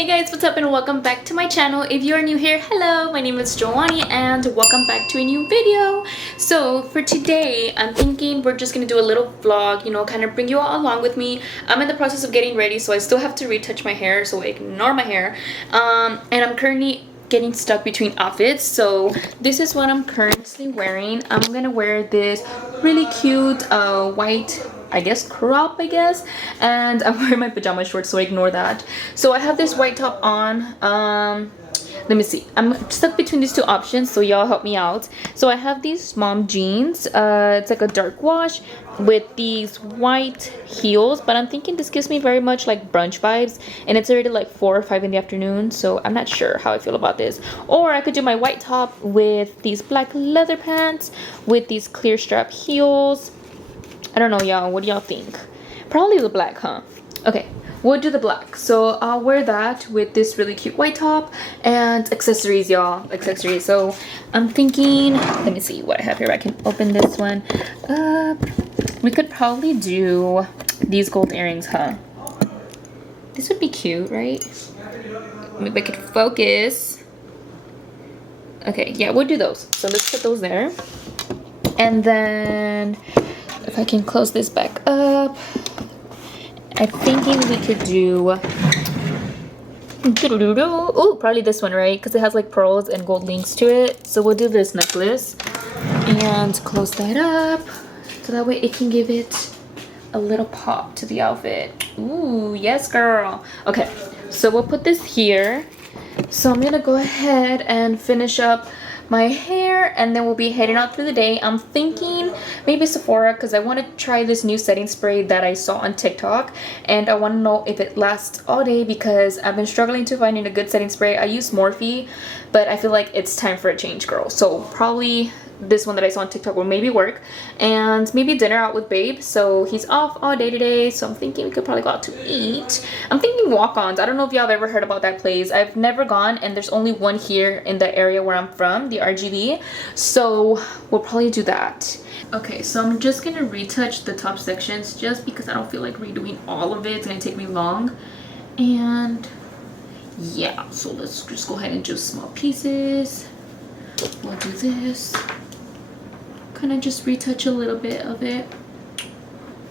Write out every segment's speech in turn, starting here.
Hey guys, what's up and welcome back to my channel. If you are new here, hello, my name is Joany and welcome back to a new video. So for today, I'm thinking we're just gonna do a little vlog, you know, kind of bring you all along with me. I'm in the process of getting ready, so I still have to retouch my hair, so ignore my hair. And I'm currently getting stuck between outfits, so this is what I'm currently wearing. I'm gonna wear this really cute white, I guess, crop, and I'm wearing my pajama shorts, so ignore that. So I have this white top on. Let me see, I'm stuck between these two options, so y'all help me out. So I have these mom jeans. It's like a dark wash with these white heels, but I'm thinking this gives me very much like brunch vibes, and it's already like 4 or 5 in the afternoon, so I'm not sure how I feel about this. Or I could do my white top with these black leather pants with these clear strap heels. I don't know, y'all, what do y'all think? Probably the black, huh? Okay, we'll do the black. So I'll wear that with this really cute white top and accessories, y'all, accessories. So I'm thinking, let me see what I have here. I can open this one up. We could probably do these gold earrings, huh? This would be cute, right? Maybe I could focus. Okay, yeah, we'll do those. So let's put those there. And then if I can close this back up, I'm thinking we could do, oh, probably this one, right? Because it has like pearls and gold links to it. So we'll do this necklace and close that up, so that way it can give it a little pop to the outfit. Ooh, yes, girl. Okay, so we'll put this here. So I'm gonna go ahead and finish up my hair, and then we'll be heading out through the day. I'm thinking maybe Sephora, because I want to try this new setting spray that I saw on TikTok, and I want to know if it lasts all day, because I've been struggling to finding a good setting spray. I use Morphe, but I feel like it's time for a change, girl. So probably this one that I saw on TikTok will maybe work, and maybe dinner out with Babe. So he's off all day today, so I'm thinking we could probably go out to eat. I'm thinking walk-ons. I don't know if y'all have ever heard about that place. I've never gone, and there's only one here in the area where I'm from, the RGB. So we'll probably do that. Okay, so I'm just gonna retouch the top sections just because I don't feel like redoing all of it. It's gonna take me long. And yeah, so let's just go ahead and do small pieces. We'll do this. Kind of just retouch a little bit of it.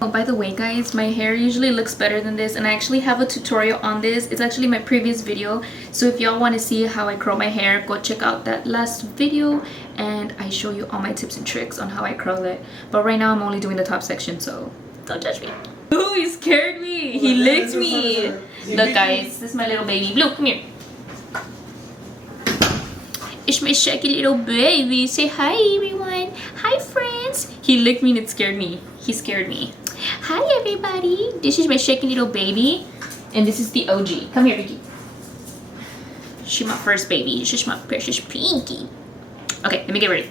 Oh, by the way, guys, my hair usually looks better than this, and I actually have a tutorial on this. It's actually my previous video, so if y'all want to see how I curl my hair, go check out that last video, and I show you all my tips and tricks on how I curl it. But right now I'm only doing the top section, so don't judge me. Ooh, he scared me. He licked me. Look, guys, this is my little baby Blue. Come here. It's my shaky little baby. Say hi, everyone. Hi, friends. He licked me and it scared me. He scared me. Hi, everybody. This is my shaky little baby. And this is the OG. Come here, Vicky. She's my first baby. She's my precious Pinky. Okay, let me get ready.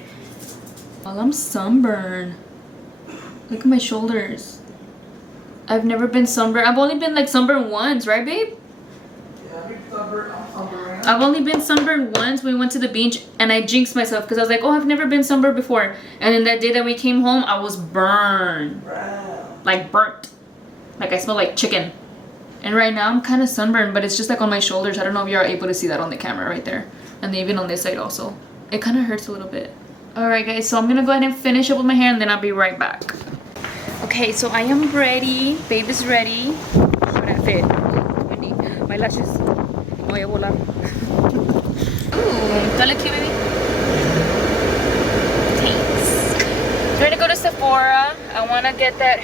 Well, I'm sunburned. Look at my shoulders. I've never been sunburned. I've only been like sunburned once, right, babe? I've only been sunburned once. We went to the beach and I jinxed myself because I was like, oh, I've never been sunburned before. And then that day that we came home, I was burned. Like burnt. Like I smell like chicken. And right now I'm kind of sunburned, but it's just like on my shoulders. I don't know if you're able to see that on the camera right there. And even on this side also. It kind of hurts a little bit. Alright guys, so I'm going to go ahead and finish up with my hair and then I'll be right back. Okay, so I am ready. Babe is ready. Show that fit. My lashes. Voy a volar. Ooh, do I look cute, baby? Thanks. We're gonna go to Sephora. I wanna get that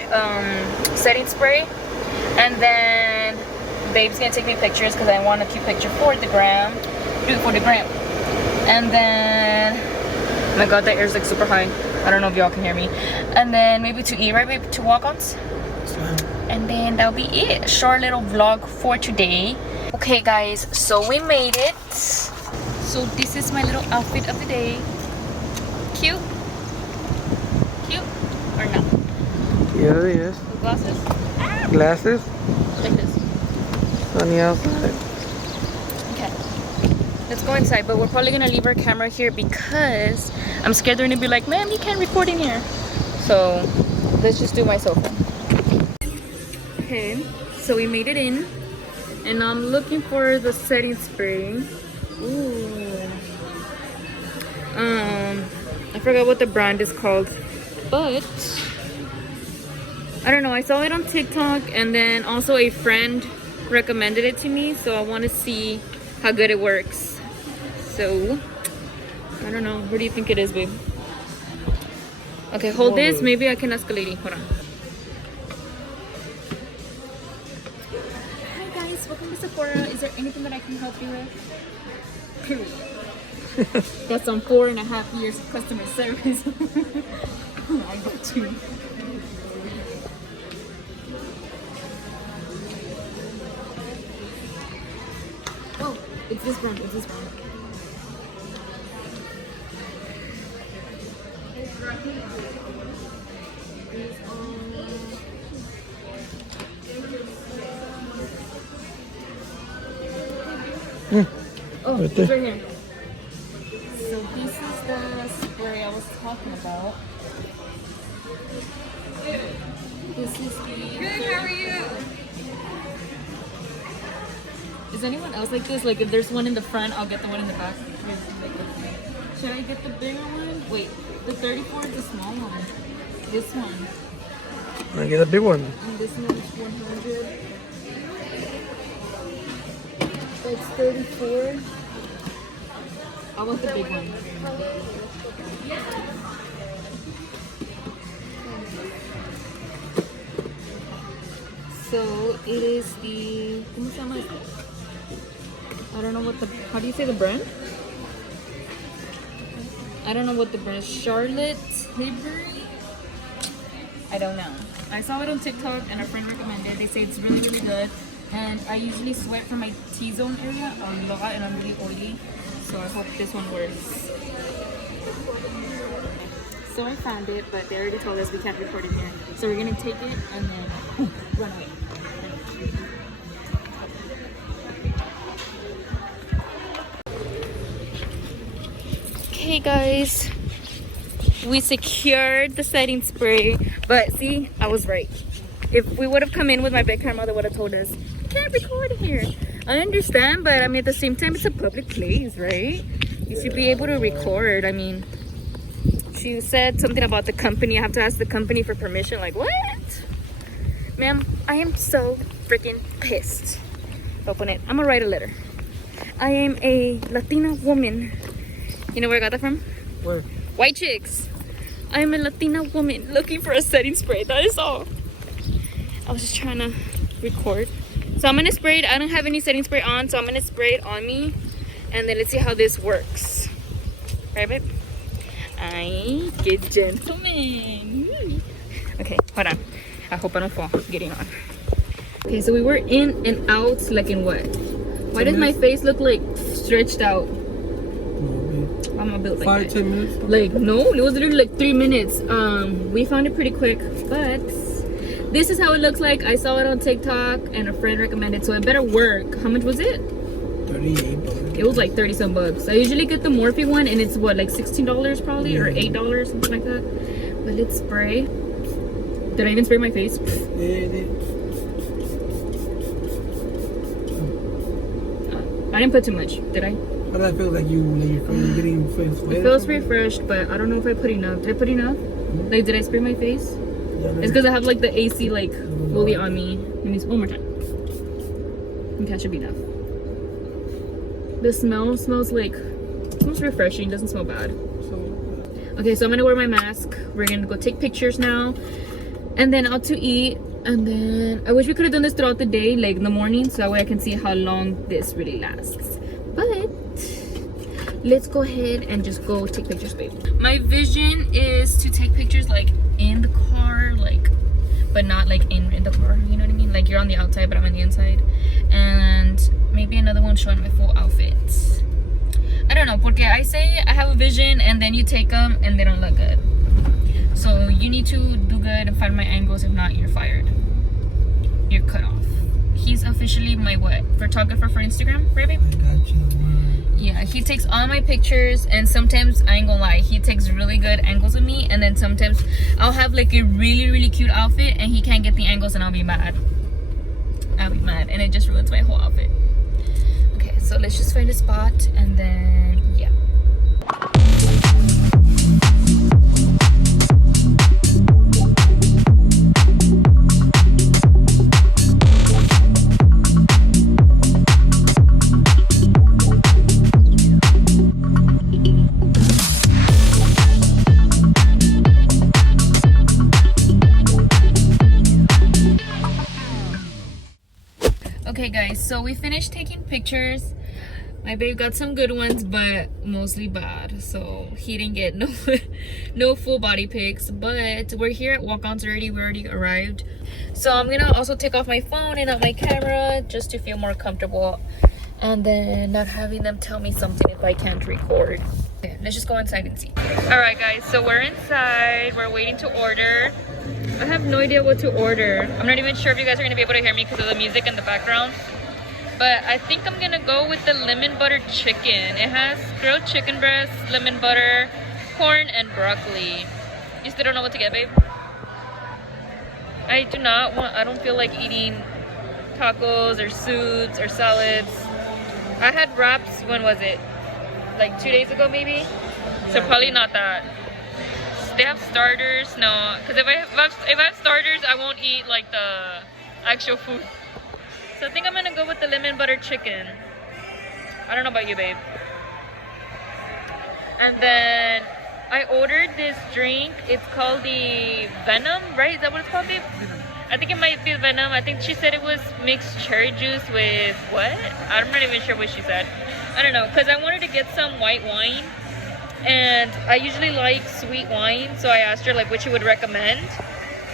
setting spray, and then Babe's gonna take me pictures because I want a cute picture for the gram. Do it for the gram. And then, oh my god, that air's like super high. I don't know if y'all can hear me. And then maybe to eat, right, babe? 2 walk-ons. And then that'll be it. A short little vlog for today. Okay guys, so we made it. So this is my little outfit of the day. Cute? Cute? Or not? Yeah, it is. With glasses? Glasses? Like this. On the outside. Okay. Let's go inside, but we're probably gonna leave our camera here because I'm scared they're gonna be like, ma'am, you can't record in here. So let's just do my sofa. Okay, so we made it in. And I'm looking for the setting spray. Ooh. I forgot what the brand is called, but I don't know. I saw it on TikTok, and then also a friend recommended it to me, so I want to see how good it works. So I don't know. Where do you think it is, babe? Okay, hold this. Maybe I can ask a lady. Hold on. Hi guys, welcome to Sephora. Is there anything that I can help you with? Period. That's on 4.5 years of customer service. I got you. Oh, it's this brand. It's this brand. Oh, it's right here. So this is the spray I was talking about. This is the... Good, how are you? Is anyone else like this? Like if there's one in the front, I'll get the one in the back. Should I get the bigger one? Wait, the 34 is the small one. This one. I get a big one. And this one is 100. It's 34. I want the big one. So it is the... ¿Cómo se llama? I don't know what the... How do you say the brand? I don't know what the brand is. Charlotte Tilbury? I don't know. I saw it on TikTok and a friend recommended it. They say it's really, really good. And I usually sweat from my T-zone area a lot and I'm really oily. So I hope this one works. So I found it, but they already told us we can't record it here. So we're gonna take it and then run away. Okay guys, we secured the setting spray, but see, I was right. If we would have come in with my big camera, they would have told us, you can't record here. I understand, but I mean, at the same time, it's a public place, right? You should be able to record. I mean, she said something about the company. I have to ask the company for permission. Like, what? Ma'am, I am so freaking pissed. Open it. I'm gonna write a letter. I am a Latina woman. You know where I got that from? Where? White Chicks. I am a Latina woman looking for a setting spray. That is all. I was just trying to record. So I'm gonna spray it. I don't have any setting spray on, so I'm gonna spray it on me. And then let's see how this works. Right, babe? I get gentleman. Okay, hold on. I hope I don't fall getting on. Okay, so we were in and out like in what? Why does my face look like stretched out? I'm gonna build like 5-10 minutes. Like no, it was literally like 3 minutes. We found it pretty quick, but this is how it looks like. I saw it on TikTok and a friend recommended, so it better work. How much was it? $38. It was like 30 some bucks. I usually get the Morphe one and it's what, like $16 probably, or $8, something like that. But let's spray. Did I even spray my face? I didn't put too much, did I? How does that feel like you're getting face wet? It feels refreshed, but I don't know if I put enough. Did I put enough? Like, did I spray my face? Yeah, It's because I have like the AC like fully on me. Let me one more time. Okay, that should be enough. The smell smells like, smells refreshing. Doesn't smell bad. Okay, so I'm gonna wear my mask. We're gonna go take pictures now, and then out to eat. And then I wish we could have done this throughout the day, like in the morning, so that way I can see how long this really lasts. But let's go ahead and just go take pictures, babe. My vision is to take pictures like in the car, like, but not like in the car, you know what I mean? Like you're on the outside, but I'm on the inside. And maybe another one showing my full outfit. I don't know, porque I say I have a vision and then you take them and they don't look good. So you need to do good and find my angles. If not, you're fired. You're cut off. He's officially my what? Photographer for Instagram, right, babe? I got you. Yeah, he takes all my pictures, and sometimes, I ain't gonna lie, he takes really good angles of me, and then sometimes I'll have like a really, really cute outfit and he can't get the angles and I'll be mad. I'll be mad, and it just ruins my whole outfit. Okay, so let's just find a spot, and then yeah. Okay guys, so we finished taking pictures. My babe got some good ones, but mostly bad. So he didn't get no full body pics. But we're here at walk-ons already. We already arrived. So I'm gonna also take off my phone and not my camera just to feel more comfortable. And then not having them tell me something if I can't record. Okay, let's just go inside and see. Alright guys, so we're inside. We're waiting to order. I have no idea what to order. I'm not even sure if you guys are gonna be able to hear me because of the music in the background. But I think I'm gonna go with the lemon butter chicken. It has grilled chicken breast, lemon butter, corn, and broccoli. You still don't know what to get, babe? I don't feel like eating tacos or soups or salads. I had wraps, when was it? Like 2 days ago maybe? So probably not that. They have starters, no. Because if I have starters, I won't eat like the actual food. So I think I'm gonna go with the lemon butter chicken. I don't know about you, babe. And then I ordered this drink. It's called the Venom, right? Is that what it's called, babe? I think it might be Venom. I think she said it was mixed cherry juice with what? I'm not even sure what she said. I don't know, because I wanted to get some white wine. And I usually like sweet wine, so I asked her like which she would recommend.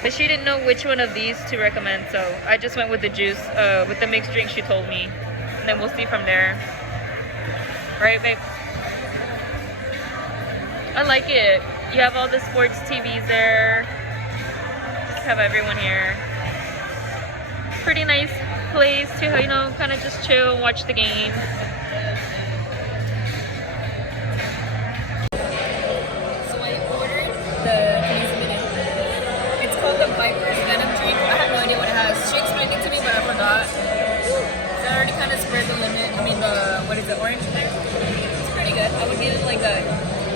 But she didn't know which one of these to recommend, so I just went with the juice, with the mixed drink she told me. And then we'll see from there. Right, babe? I like it. You have all the sports TVs there. Just have everyone here. Pretty nice place to, you know, kind of just chill and watch the game. So I ordered the Viper's Venom drink. I have no idea what it has. She explained it to me, but I forgot. So I already kind of spread the lemon. I mean, the orange in there. It's pretty good. I would give it like a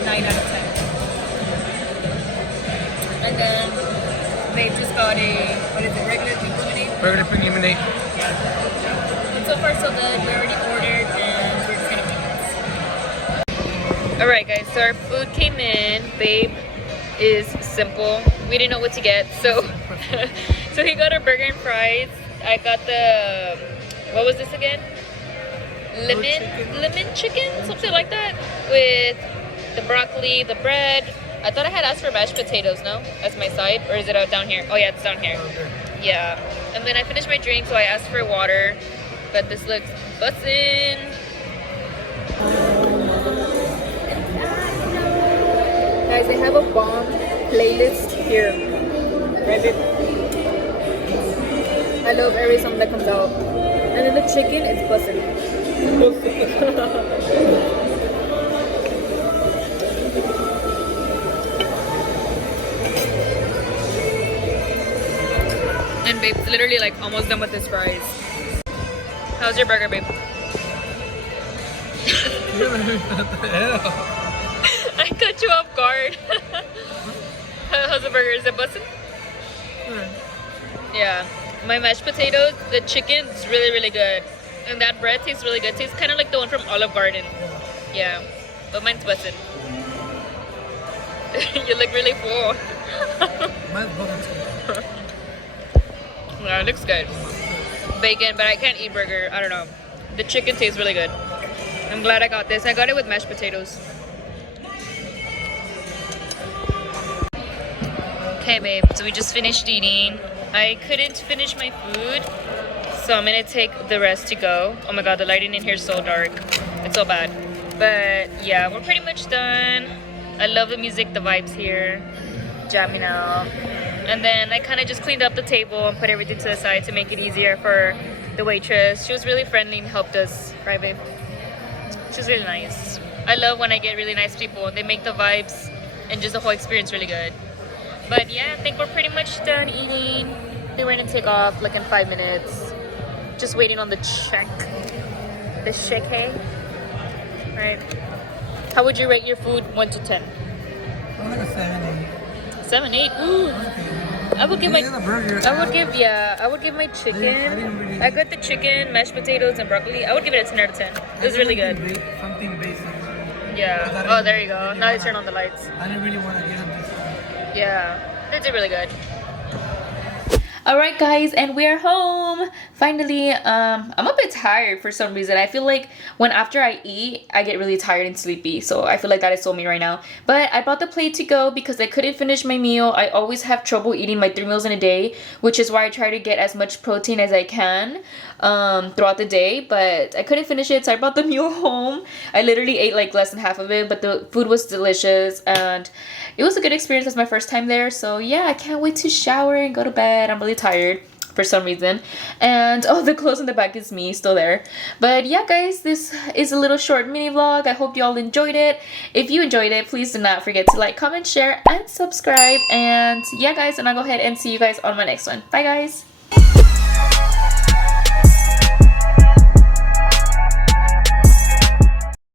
9 out of 10. And then they just got a, regular pink lemonade? Regular pink lemonade. Yeah. And so far so good. We already ordered and we're just gonna eat it. Alright guys, so our food came in. Babe is simple. We didn't know what to get, so so he got a burger and fries. I got the, what was this again? Lemon chicken, something like that, with the broccoli, the bread. I thought I had asked for mashed potatoes, no? As my side, or is it out down here? Oh yeah, it's down here. Yeah. And then I finished my drink, so I asked for water. But this looks bussin'. Guys, they have a bomb playlist here. Right, babe? I love every song that comes out. And then the chicken is bussin'. And babe's literally like almost done with his fries. How's your burger, babe? I cut you off guard. How's the burger? Is it bussin'? Yeah. My mashed potatoes, the chicken's really, really good. And that bread tastes really good. Tastes kind of like the one from Olive Garden. Yeah. But mine's bussin'. You look really full. Mine's bussin'. Yeah, it looks good. Bacon, but I can't eat burger. I don't know. The chicken tastes really good. I'm glad I got this. I got it with mashed potatoes. Okay, babe. So we just finished eating. I couldn't finish my food, so I'm gonna take the rest to go. Oh my god, the lighting in here is so dark. It's so bad. But yeah, we're pretty much done. I love the music, the vibes here. Jamming out. And then I kind of just cleaned up the table and put everything to the side to make it easier for the waitress. She was really friendly and helped us, right, babe? She was really nice. I love when I get really nice people. They make the vibes and just the whole experience really good. But yeah, I think we're pretty much done eating. We're gonna take off like in 5 minutes. Just waiting on the check. The check, hey? Right. How would you rate your food 1 to 10? I'm like a 7, 8. 7, 8. I would give my. I would give my chicken. I got the chicken, mashed potatoes, and broccoli. I would give it a 10 out of 10. It was really good. Something basic. Yeah. Oh, there you go. Now they turn on the lights. I didn't really want to give them this one. Yeah. They did really good. Alright guys, and we're home finally. I'm a bit tired for some reason. I feel like when after I eat I get really tired and sleepy, so I feel like that is so me right now. But I bought the plate to go because I couldn't finish my meal. I always have trouble eating my 3 meals in a day, which is why I try to get as much protein as I can throughout the day, but I couldn't finish it, so I brought the meal home. I literally ate like less than half of it, but the food was delicious and it was a good experience. It's my first time there, so yeah, I can't wait to shower and go to bed. I'm really tired for some reason, and oh, the clothes in the back is me still there. But yeah guys, this is a little short mini vlog. I hope you all enjoyed it. If you enjoyed it, please do not forget to like, comment, share, and subscribe. And yeah guys, and I'll go ahead and see you guys on my next one. Bye guys.